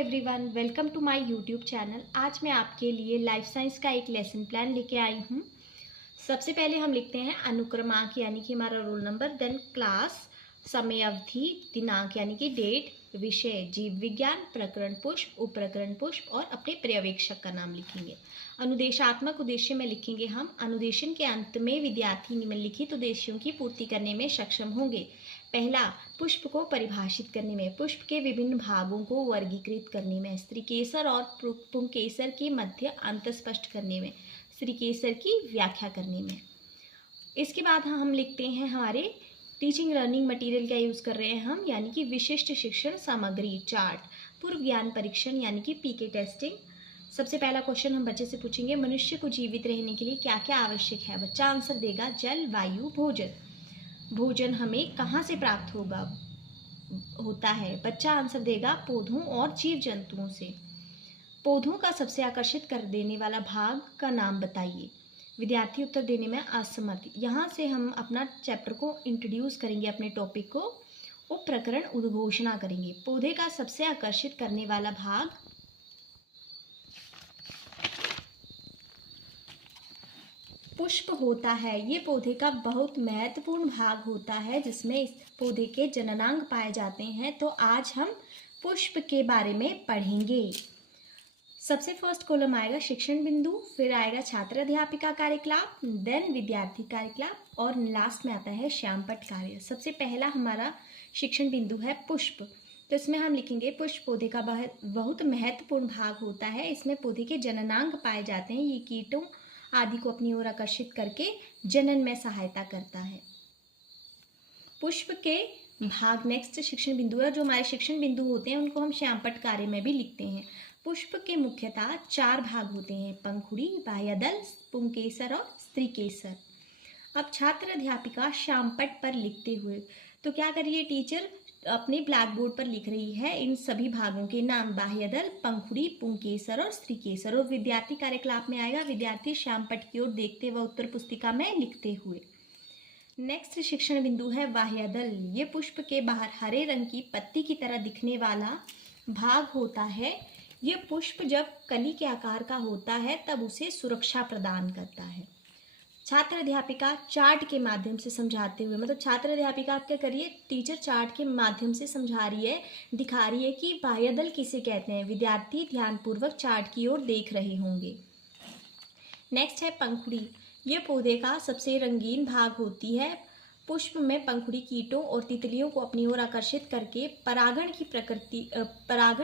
Everyone, welcome to my YouTube channel. आज मैं आपके लिए लाइफ साइंस का एक लेसन प्लान लेके आई हूँ। सबसे पहले हम लिखते हैं अनुक्रमांक यानी कि हमारा रोल नंबर, देन क्लास, समय अवधि, दिनांक यानी कि डेट, विषय जीव विज्ञान, प्रकरण पुष्प, उपप्रकरण पुष्प और अपने पर्यवेक्षक का नाम लिखेंगे। अनुदेशात्मक उद्देश्य में लिखेंगे हम। अनुदेशन के अंत में विद्यार्थी निम्नलिखित उद्देश्यों की पूर्ति करने में सक्षम होंगे। पहला, पुष्प को परिभाषित करने में, पुष्प के विभिन्न भागों को वर्गीकृत करने में, स्त्रीकेसर और पुंकेसर के मध्य अंतर स्पष्ट करने में, स्त्रीकेसर की व्याख्या करने में। इसके बाद हम लिखते हैं हमारे टीचिंग लर्निंग मटेरियल क्या यूज़ कर रहे हैं हम, यानी कि विशिष्ट शिक्षण सामग्री, चार्ट, पूर्व ज्ञान परीक्षण यानी कि पीके टेस्टिंग। सबसे पहला क्वेश्चन हम बच्चे से पूछेंगे, मनुष्य को जीवित रहने के लिए क्या क्या आवश्यक है। बच्चा आंसर देगा जल, वायु, भोजन। भोजन हमें कहाँ से प्राप्त होता है। बच्चा आंसर देगा पौधों और जीव जंतुओं से। पौधों का सबसे आकर्षित कर देने वाला भाग का नाम बताइए। विद्यार्थी उत्तर देने में असमर्थ। यहाँ से हम अपना चैप्टर को इंट्रोड्यूस करेंगे, अपने टॉपिक को। उपप्रकरण उद्घोषणा करेंगे। पौधे का सबसे आकर्षित करने वाला भाग पुष्प होता है। ये पौधे का बहुत महत्वपूर्ण भाग होता है जिसमें इस पौधे के जननांग पाए जाते हैं। तो आज हम पुष्प के बारे में पढ़ेंगे। सबसे फर्स्ट कॉलम आएगा शिक्षण बिंदु, फिर आएगा छात्र अध्यापिका कार्यकलाप, देन विद्यार्थी कार्यकलाप और लास्ट में आता है श्यामपट्ट कार्य। सबसे पहला हमारा शिक्षण बिंदु है पुष्प। तो इसमें हम लिखेंगे पुष्प पौधे का बहुत महत्वपूर्ण भाग होता है। इसमें पौधे के जननांग पाए जाते हैं। ये कीटों आदि को अपनी ओर आकर्षित करके जनन में सहायता करता है। पुष्प के भाग नेक्स्ट शिक्षण बिंदु है। जो हमारे शिक्षण बिंदु होते हैं उनको हम श्यामपट्ट कार्य में भी लिखते हैं। पुष्प के मुख्यतः 4 भाग होते हैं, पंखुड़ी, बाह्यदल, पुंकेसर और स्त्रीकेसर। अब छात्र अध्यापिका श्यामपट्ट पर लिखते हुए तो क्या करिए, टीचर अपने ब्लैक बोर्ड पर लिख रही है इन सभी भागों के नाम, बाह्यदल, पंखुड़ी, पुंकेसर और स्त्रीकेसर। और विद्यार्थी कार्यकलाप में आएगा विद्यार्थी श्यामपट्ट की ओर देखते व उत्तर पुस्तिका में लिखते हुए। नेक्स्ट शिक्षण बिंदु है बाह्यदल। ये पुष्प के बाहर हरे रंग की पत्ती की तरह दिखने वाला भाग होता है। ये पुष्प जब कली के आकार का होता है तब उसे सुरक्षा प्रदान करता है। छात्र अध्यापिका चार्ट के माध्यम से समझाते हुए, मतलब छात्र अध्यापिका आप क्या करिए, टीचर चार्ट के माध्यम से समझा रही है, दिखा रही है कि बाह्यदल किसे कहते हैं। विद्यार्थी ध्यानपूर्वक चार्ट की ओर देख रहे होंगे। नेक्स्ट है पंखुड़ी। ये पौधे का सबसे रंगीन भाग होती है। पुष्प में पंखुड़ी कीटों और तितलियों को अपनी ओर आकर्षित करके परागण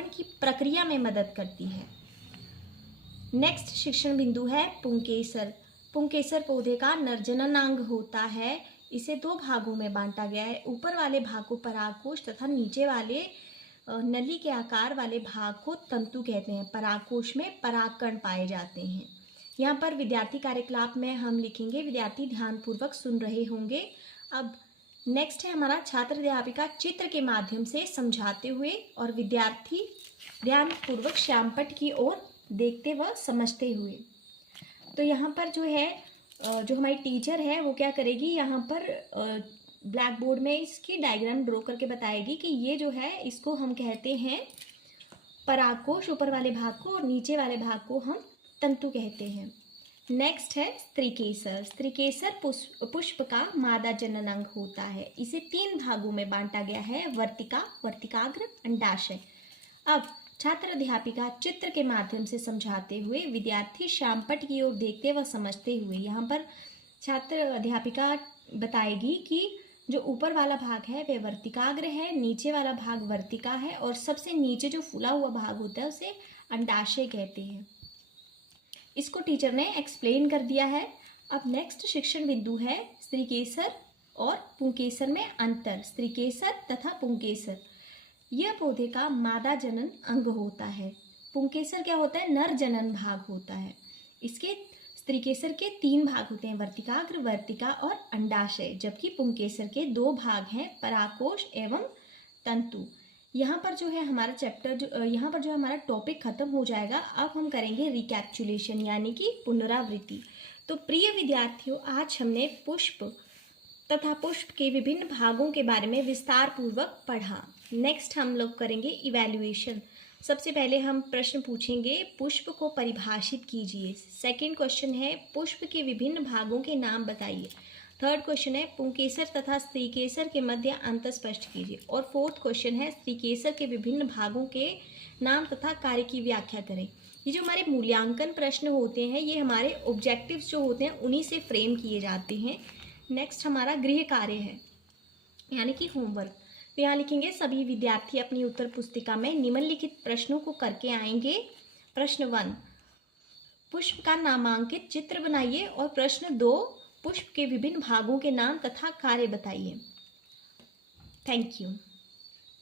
की प्रक्रिया में मदद करती है। नेक्स्ट शिक्षण बिंदु है पुंकेसर। पुंकेसर पौधे का नरजननांग होता है। इसे 2 भागों में बांटा गया है। ऊपर वाले भाग को परागकोश तथा नीचे वाले नली के आकार वाले भाग को तंतु कहते हैं। परागकोश में परागकण पाए जाते हैं। यहाँ पर विद्यार्थी कार्यकलाप में हम लिखेंगे, विद्यार्थी ध्यानपूर्वक सुन रहे होंगे। अब नेक्स्ट है हमारा छात्र अध्यापिका चित्र के माध्यम से समझाते हुए और विद्यार्थी ध्यानपूर्वक श्यामपट्ट की ओर देखते व समझते हुए। तो यहाँ पर जो है, जो हमारी टीचर है वो क्या करेगी, यहाँ पर ब्लैक बोर्ड में इसकी डायग्राम ड्रॉ करके बताएगी कि ये जो है इसको हम कहते हैं परागकोश, ऊपर वाले भाग को, और नीचे वाले भाग को हम तंतु कहते हैं। नेक्स्ट है स्त्रीकेसर। स्त्रीकेसर पुष्प का मादा जननांग होता है। इसे 3 भागों में बांटा गया है, वर्तिका, वर्तिकाग्र, अंडाशय। अब छात्र अध्यापिका चित्र के माध्यम से समझाते हुए विद्यार्थी श्यामपट्ट की ओर देखते व समझते हुए। यहाँ पर छात्र अध्यापिका बताएगी कि जो ऊपर वाला भाग है वह वर्तिकाग्र है, नीचे वाला भाग वर्तिका है और सबसे नीचे जो फूला हुआ भाग होता है उसे अंडाशय कहते हैं। इसको टीचर ने एक्सप्लेन कर दिया है। अब नेक्स्ट शिक्षण बिंदु है स्त्रीकेसर और पुंकेसर में अंतर। स्त्रीकेसर तथा पुंकेसर, यह पौधे का मादा जनन अंग होता है। पुंकेसर क्या होता है, नर जनन भाग होता है। इसके स्त्रीकेसर के 3 भाग होते हैं, वर्तिकाग्र, वर्तिका और अंडाशय, जबकि पुंकेसर के 2 भाग हैं, परागकोश एवं तंतु। यहाँ पर जो है हमारा चैप्टर, यहाँ पर जो है हमारा टॉपिक खत्म हो जाएगा। अब हम करेंगे रिकैप्चुलेशन यानी कि पुनरावृत्ति। तो प्रिय विद्यार्थियों, आज हमने पुष्प तथा पुष्प के विभिन्न भागों के बारे में विस्तार पूर्वक पढ़ा। नेक्स्ट हम लोग करेंगे इवैल्यूएशन। सबसे पहले हम प्रश्न पूछेंगे, पुष्प को परिभाषित कीजिए। सेकंड क्वेश्चन है, पुष्प के विभिन्न भागों के नाम बताइए। थर्ड क्वेश्चन है, पुंकेसर तथा स्त्रीकेसर के मध्य अंतर स्पष्ट कीजिए। और फोर्थ क्वेश्चन है, स्त्रीकेसर के विभिन्न भागों के नाम तथा कार्य की व्याख्या करें। ये जो हमारे मूल्यांकन प्रश्न होते हैं, ये हमारे ऑब्जेक्टिव्स जो होते हैं उन्हीं से फ्रेम किए जाते हैं। नेक्स्ट हमारा गृह कार्य है, यानी कि होमवर्क। तो यहाँ लिखेंगे, सभी विद्यार्थी अपनी उत्तर पुस्तिका में निम्नलिखित प्रश्नों को करके आएंगे। प्रश्न 1, पुष्प का नामांकित चित्र बनाइए। और प्रश्न 2, पुष्प के विभिन्न भागों के नाम तथा कार्य बताइए। Thank you.